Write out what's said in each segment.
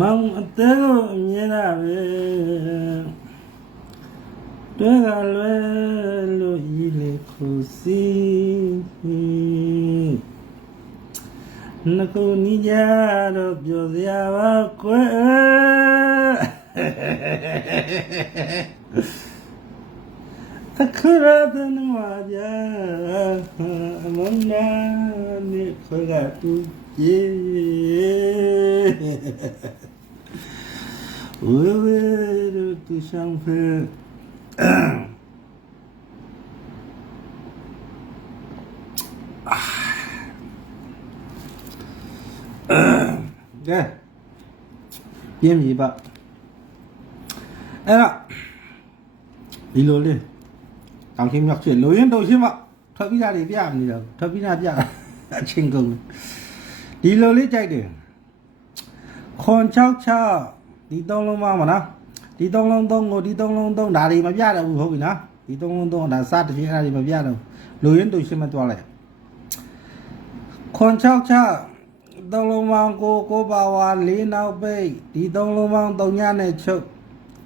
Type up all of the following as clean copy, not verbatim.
မောင်အသေးကိုအမြင်တာပဲတွဲကလွဲလို့ရည်လေခုစီနှခုနီးကြတော့ပြောစရာပါကွယ်အခုရတဲ့နမကြအမနာနေခွေကတူပြေဝေဝေရတူဆောင်ဖဲကဲပြင်းပြီပါအဲ့တော့ဒီလိုလေးတောင်ချင်းမြောက်ချင်းလိုရင်းတို့ချင်းမထွက်ပြီးသားတွေပြမနေတော့ထွက်ပြီးသားပြအချင်းကုန်ဒီလိုလေးကြိုက်တယ်ခွန်66ဒီ3လုံးမနော်ဒီ3လုံး3ကိုဒီ3လုံး3ဒါတွေမပြတော့ဘူးဟုတ်ပြီနော်ဒီ3လုံး3ဒါစတချင်းအဲ့ဒါတွေမပြတော့လိုရင်းတို့ချင်းမတွားလိုက်ခွန်66 3လုံးပေါင်းကိုပါဝါ4နောက်ပိတ်ဒီ3လုံးပေါင်း3ညနဲ့ချုပ်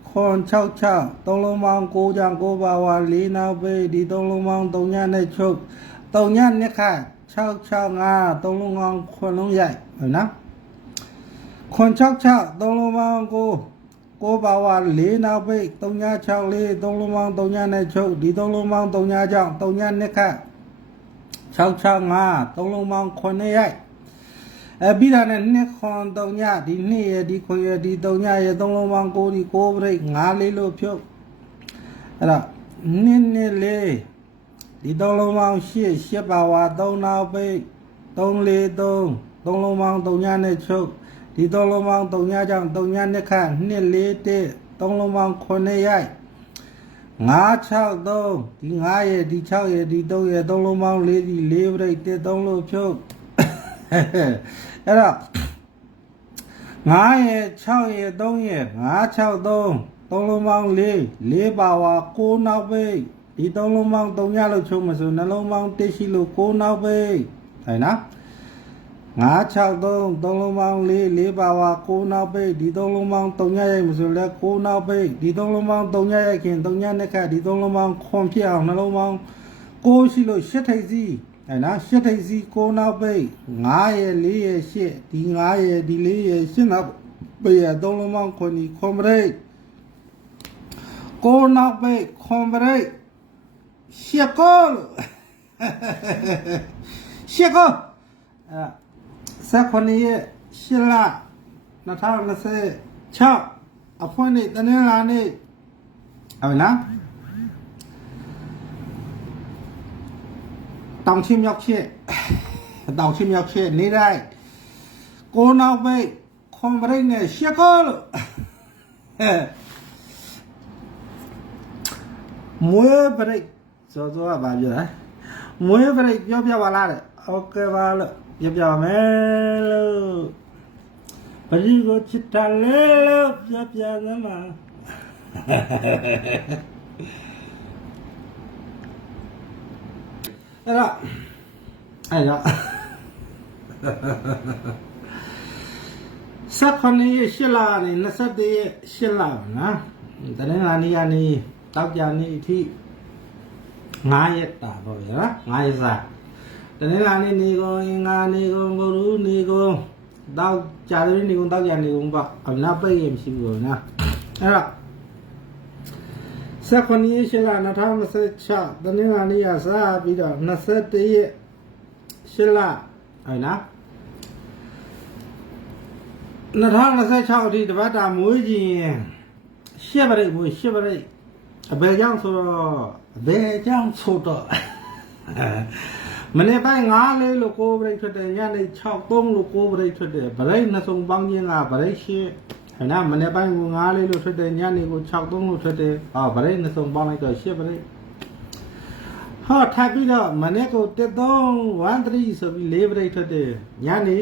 ခွန်66 3လုံးပေါင်း9ကြောင့်9ပါဝါ4နောက်ပိတ်ဒီ3လုံးပေါင်း3ညနဲ့ချုပ်3ညနှစ်ခတ်665 3လုံးပေါင်း9လုံးရိုက်ဟုတ်နော်ခွန်66 3လုံးပေါင်း9ပါဝါ4နောက်ပိတ်3ည64 3လုံးပေါင်း3ညနဲ့ချုပ်ဒီ3လုံးပေါင်း3ညကြောင့်3ညနှစ်ခတ်665 3လုံးပေါင်း9ရိုက်ပြီးတာနဲ့နှစ်ခွန်3ညဒီနှစ်ရဒီခွန်ရဒီ3ညရ3လုံးပေါင်း9ဒီ9ပြိတ်5လေးလို့ဖြုတ်အဲ့တော့နှစ်လေးဒီ3လုံးပေါင်း8ပါဝါ3နောက်ပိတ်343 3လုံးပေါင်း3ညနဲ့ချုပ်ဒီ3လုံးပေါင်း3ညကြောင့်3ညနှစ်ခတ်241 3လုံးပေါင်း9ရိုက်563ဒီ9ရဒီ6ရဒီ3ရ3လုံးပေါင်း4ဒီ4ပြိတ်3လို့ဖြုတ်အဲ့တော့9ရ6ရ3ရ563 3လုံးပေါင်း4ပါဝါ9နောက်ပိတ်ဒီ3လုံးပေါင်း3ညလို့ချုပ်မဆိုနှလုံးပေါင်း1ရှိလို့9နောက်ပိတ်ဟုတ်နော်563 3လုံးပေါင်း4ပါဝါ9နောက်ပိတ်ဒီ3လုံးပေါင်း3ညရိုက်မဆိုလဲ9နောက်ပိတ်ဒီ3လုံးပေါင်း3ညရိုက်ခင်3ညနှစ်ခတ်ဒီ3လုံးပေါင်းခွန်ဖြစ်အောင်နှလုံးပေါင်း9ရှိလို့8ထိပ်စီးအဲ့နော်8ထိပ်စီး9နောက်ပိတ်9ရ4ရ8ဒီ9ရဒီ4ရ8နောက်ပိတ်ရ3လုံးပေါင်း9ဒီခွန်ပရိတ်9နောက်ပိတ်ခွန်ပရိတ်ရှက်ကောရှက်ကော19ရက်8လ2026အဖွင့်နေ့တနင်္လာနေ့ဟုတ်လားတောင်ချင်းမြောက်ချက်နေတိုင်းကိုနောက်ပိတ်ခွန်ပရိတ်နဲ့ရှက်ကောလို့မွေးပရိတ်စောကဘာပြောလဲမွေးပရိတ်ပြောပြပါလားတဲ့โอเคပါလို့ပြမယ်လို့ပရိကိုချစ်တယ်လို့ပြသမှာအဲ့တော့19ရက်8လကနေ21ရက်8လပါနော်တနင်္လာနေ့ကနေတောက်ကြနေ့အထိ9ရက်တာပေါ့ဗျာ9ရက်စာတနင်္လာနေ့နေကုန်အင်္ဂါနေကုန်ဗုဒ္ဓနေကုန်တောက်ကြတဲ့နေကုန်တောက်ကြနေကုန်ပေါ့အနာပိတ်ရမရှိဘူးနော်အဲ့တော့19ရက်8လ2026တနင်္လာနေ့ကစားပြီးတော့21ရက်8လဟုတ်နော်2026အထိတပတ်တာမွေးခြင်း8ပရိတ်မွေး8ပရိတ်အဘယ်ကြောင့်ဆိုတော့မနေ့ပိုင်း9လေးလို့9ပရိတ်ထွက်တယ်ညနေ6 3လို့9ပရိတ်ထွက်တယ်ပရိတ်နှစ်စုံပေါင်းခြင်းကပရိတ်8ဟဲ့နော်မနေ့ပိုင်း9လေးလို့ထွက်တယ်ညနေကို6 3လို့ထွက်တယ်ပရိတ်နှစ်စုံပေါင်းလိုက်တော့8ပရိတ်ဟောထပ်ပြီးတော့မနေ့ကို1 3 1 3ဆိုပြီး4ပရိတ်ထွက်တယ်ညနေ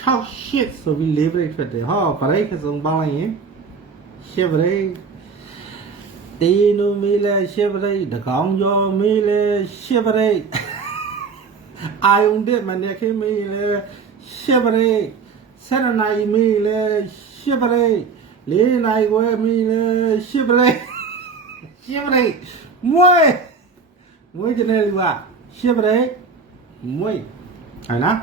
6 8ဆိုပြီး4ပရိတ်ထွက်တယ်ဟောပရိတ်နှစ်စုံပေါင်းလိုက်ရင်8ပရိတ်တေနုမေးလဲ8ပရိတ်တကောင်ကျော်မေးလဲ8ပရိတ်အာယုန်တဲ့မနေ့ခင်းမေးလဲ8ပရိတ်7နိုင်မေးလဲ8 ရှစ်ပရိတ်လေးနိုင်ခွဲမိလေရှစ်ပရိတ်ရှစ်ပရိတ်မွေးမွေးကျနေလူကရှစ်ပရိတ်မွေးဟဲ့နော်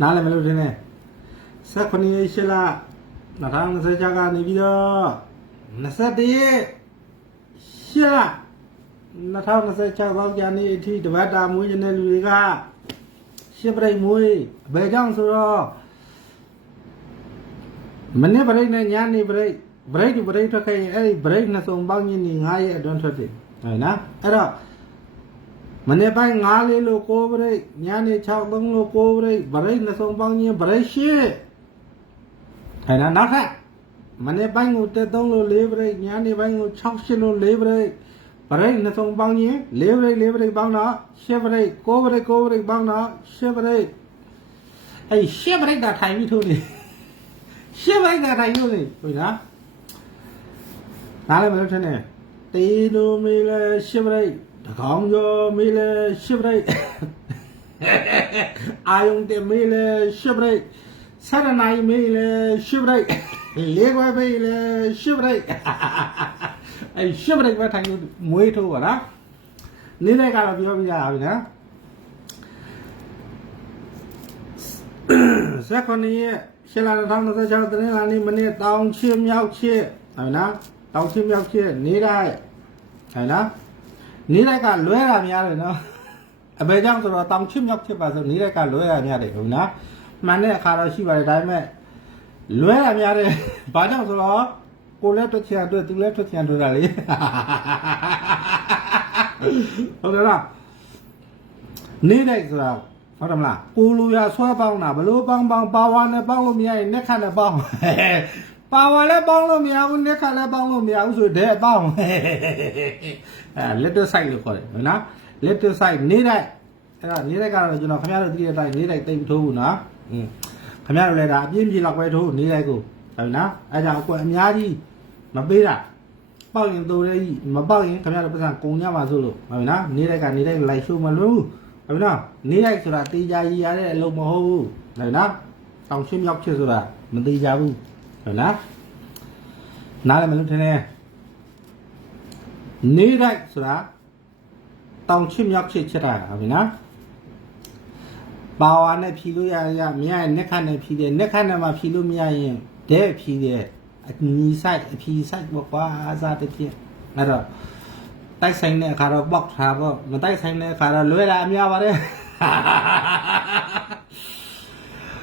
နားလည်းမလို့တင်နေ19ရက်ရှလ2026ကနေပြီးတော့21ရက်ရှလ2026ပေါက်ကြနေ့အထိတပတ်တာမွေးကျနေလူတွေကရှစ်ပရိတ်မွေးဘယ်ကြောင့်ဆိုတော့မနေ့ပရိတ်နဲ့ညနေပရိတ်တူပရိတ်ထွက်ခဲ့ရင်အဲ့ဒီပရိတ်နှစ်စုံပေါင်းညနေ9ရက်အတွင်းထွက်တယ်ဟုတ်နော်အဲ့တော့မနေ့ပိုင်း9လေးလို့9ပရိတ်ညနေ6 3လို့9ပရိတ်ပရိတ်နှစ်စုံပေါင်းညပရိတ်8ဟုတ်နော်နောက်ထပ်မနေ့ပိုင်းကိုတက်3လို့4ပရိတ်ညနေပိုင်းကို6 8လို့4ပရိတ်ပရိတ်နှစ်စုံပေါင်းည4ပရိတ်ပေါင်းတော့10ပရိတ်9ပရိတ်ပေါင်းတော့10ပရိတ်အဲ့10ပရိတ်တာထိုင်ပြီးထိုးနေရှစ်ပရိတ်တာထိုင်လို့နေဟုတ်လားနားလည်းမလို့ထင်နေတေးလိုမေးလဲရှစ်ပရိတ်တကောင်းကျော်မေးလဲရှစ်ပရိတ်အာယုန်တင်မေးလဲရှစ်ပရိတ်ဆရနိုင်မေးလဲရှစ်ပရိတ်လေးခွဲမေးလဲရှစ်ပရိတ်အဲ့ရှစ်ပရိတ်ပဲထိုင်လို့မွေးထိုးပါလားနေ့လိုက်ကတော့ပြောပြရအောင်နော်19ရက်ရှလာ2026တနင်္လာနေ့မနေ့တောင်ချင်းမြောက်ချင်းဟုတ်နော်တောင်ချင်းမြောက်ချင်းနေတိုင်းဟုတ်နော်နေတိုက်ကလွဲတာများတယ်နော်အဘယ်ကြောင့်ဆိုတော့တောင်ချင်းမြောက်ချင်းပါဆိုနေတိုက်ကလွဲတာများတယ်ဟုတ်နော်မှန်တဲ့အခါတော့ရှိပါတယ်ဒါပေမဲ့လွဲတာများတယ်ဘာကြောင့်ဆိုတော့ကိုလည်းထွက်ချင်အတွက်သူလည်းထွက်ချင်တွေ့တာလေဟုတ်တယ်လားနေတိုက်ဆိုတာဟုတ်တယ်မလားကိုလူရဆွဲပေါင်းတာဘလို့ပေါင်းပါဝါနဲ့ပေါင်းလို့မရရင်လက်ခတ်နဲ့ပေါင်းပါဝါလည်းပေါင်းလို့မရဘူးလက်ခတ်လည်းပေါင်းလို့မရဘူးဆိုတဲ့ပေါင်းလက်တော့ဆိုင်လို့ခေါ်တယ်ဟုတ်နော်လက်တော့ဆိုင်နေတိုက်အဲ့တော့နေတိုက်ကတော့ကျွန်တော်ခင်ဗျားတို့သိတဲ့အတိုင်းနေတိုက်တိတ်ထိုးဘူးနော်ခင်ဗျားတို့လည်းဒါအပြင်းပြေလောက်ပဲထိုးနေတိုက်ကိုဟုတ်နော်အဲ့ကြောင့်အကွက်အများကြီးမပေးတာပေါက်ရင်တိုးလေးမပေါက်ရင်ခင်ဗျားတို့ပတ်စံကုန်ကြပါစို့လို့ဟုတ်နော်နေတိုက်ကနေတိုက်လိုက်ရှိုးမလို့ဟုတ်နော်နေလိုက်ဆိုတာတေးကြရည်ရတဲ့အလုပ်မဟုတ်ဘူးဟုတ်နော်တောင်ချင်းမြောက်ချစ်ဆိုတာမသေးကြဘူးဟုတ်နော်နားလည်းမလို့ထင်နေနေလိုက်ဆိုတာတောင်ချင်းမြောက်ချစ်ချက်တာဟုတ်နော်ပါဝါနဲ့ဖြီလို့ရမရရင်နက်ခတ်နဲ့ဖြီတယ်နက်ခတ်နဲ့မှဖြီလို့မရရင်ဒဲဖြီတယ်အနီဆိုင်အဖြီဆိုင်ပေါ့ကွာအားစားတစ်ဖြစ်အဲ့တော့တိုက်ဆိုင်တဲ့အခါတော့ပေါက်ထားပေါ့မတိုက်ဆိုင်တဲ့အခါတော့လွဲတာအများပါတယ်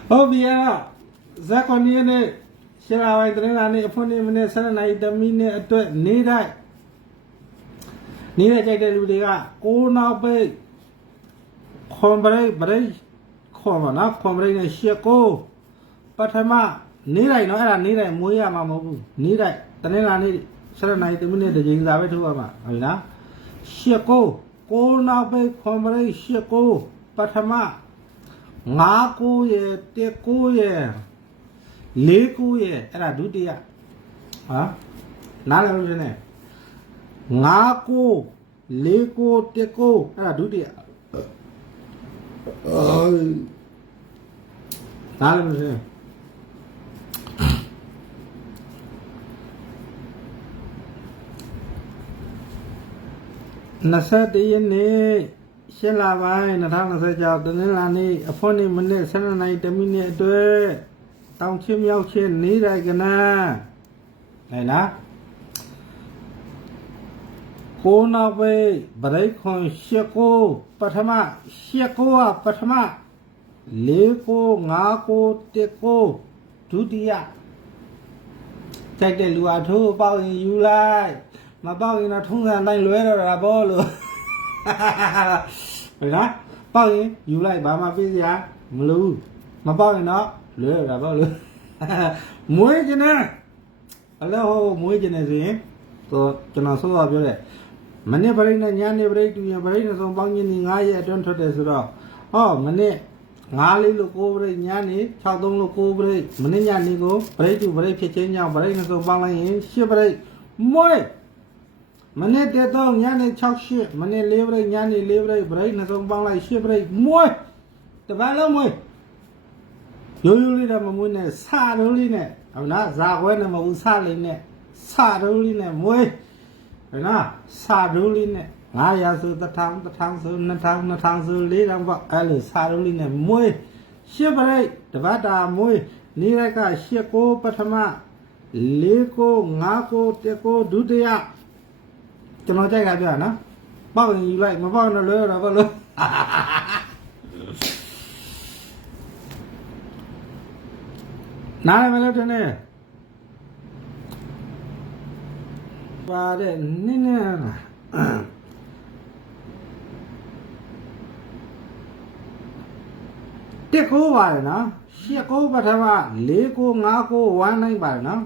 ဟုတ်ပြီတော့ဇက်ကွန်နီနဲ့ရှလာဝိုင်တရင်လာနေအဖွင့်နေမနေ့7နာရီတမီနဲ့အတွက်နေတိုက်ကြိုက်တဲ့လူတွေက9နောက်ပိတ်ခွန်ပရိတ်ခွန်ပါနော်ခွန်ပရိတ်နဲ့ရှက်ကိုပထမနေတိုက်နော်အဲ့ဒါနေတိုက်မွေးရမှာမဟုတ်ဘူးနေတိုက်တရင်လာနေ7နာရီတမီနဲ့တကြိမ်စာပဲထုတ်ရမှာဟုတ်လားရှက်ကိုနောက်ပိတ်ခွန်ပရိတ်ရှက်ကိုပထမ9ရဲ့19ရဲ့49ရဲ့အဲ့ဒါဒုတိယဟာနားလည်လို့နေ59 49 19အဲ့ဒါဒုတိယနားလည်လို့နေ21ရက်နေ့ရှစ်လပိုင်း2026တနင်္လာနေ့အဖွင့်နေ့မနေ့7နာရီတမိနစ်အတွက်တောင်ချင်းမြောက်ချင်းနေတိုက်ကနာဟဲ့လားကိုနောက်ပဲဗရိတ်ခွန်ရှက်ကိုပထမရှက်ကိုကပထမ4ကို5ကို1ကိုဒုတိယကြိုက်တဲ့လူအထိုးပေါက်ရင်ယူလိုက်မပေါက်ရင်တော့ထုံးစံတိုင်းလွဲတော့တာပေါ့လို့ဟုတ်လားပေါက်ရင်ယူလိုက်ဘာမှပြေးစရာမလိုဘူးမပေါက်ရင်တော့လွဲတော့တာပေါ့လို့မွေးကျနေအလောမွေးကျနေဆိုရင်တော့ကျွန်တော်ဆိုတော့ပြောတယ်မနေ့ပရိတ်နဲ့ညနေပရိတ်တူရင်ပရိတ်နဲ့ဆုံးပေါင်းချင်း9ရက်အတွင်းထွက်တယ်ဆိုတော့ဟောမနေ့9လေးလို့9ပရိတ်ညနေ6 3လို့9ပရိတ်မနေ့ညနေကိုပရိတ်တူပရိတ်ဖြစ်ချင်းကြောင့်ပရိတ်နဲ့ဆုံးပေါင်းလိုက်ရင်10ပရိတ်မွေးမနေ့တည်းတော့ညနေ6 8မနေ့4ပရိတ်ညနေ4ပရိတ်ပရိတ်နဲ့ဆုံးပေါင်းလိုက်10ပရိတ်မွေးတပတ်လုံးမွေး ရိုးရိုးလေးတော့မမွေးနဲ့စတိုးလေးနဲ့ဟုတ်လားဇာခွဲနဲ့မဟုတ်စလေးနဲ့စတိုးလေးနဲ့မွေးဟုတ်လားစတိုးလေးနဲ့900ဆို1000ဆို2000ဆို4000ပေါ့အဲ့လိုစတိုးလေးနဲ့မွေးရှစ်ပရိတ်တပတ်တာမွေးနေ့ရက်က8ကိုပထမ4ကို5ကို1ကိုဒုတိယကျွန်တော်ကြိုက်တာပြနော်ပေါက်ရင်ယူလိုက်မပေါက်တော့လွဲတော့ဘာလို့နားမလို့တနေ့ပါတဲ့နင်းနေတက်ကိုပါတယ်နော်8ကိုပထမ4ကို5ကို1နိုင်ပါတယ်နော်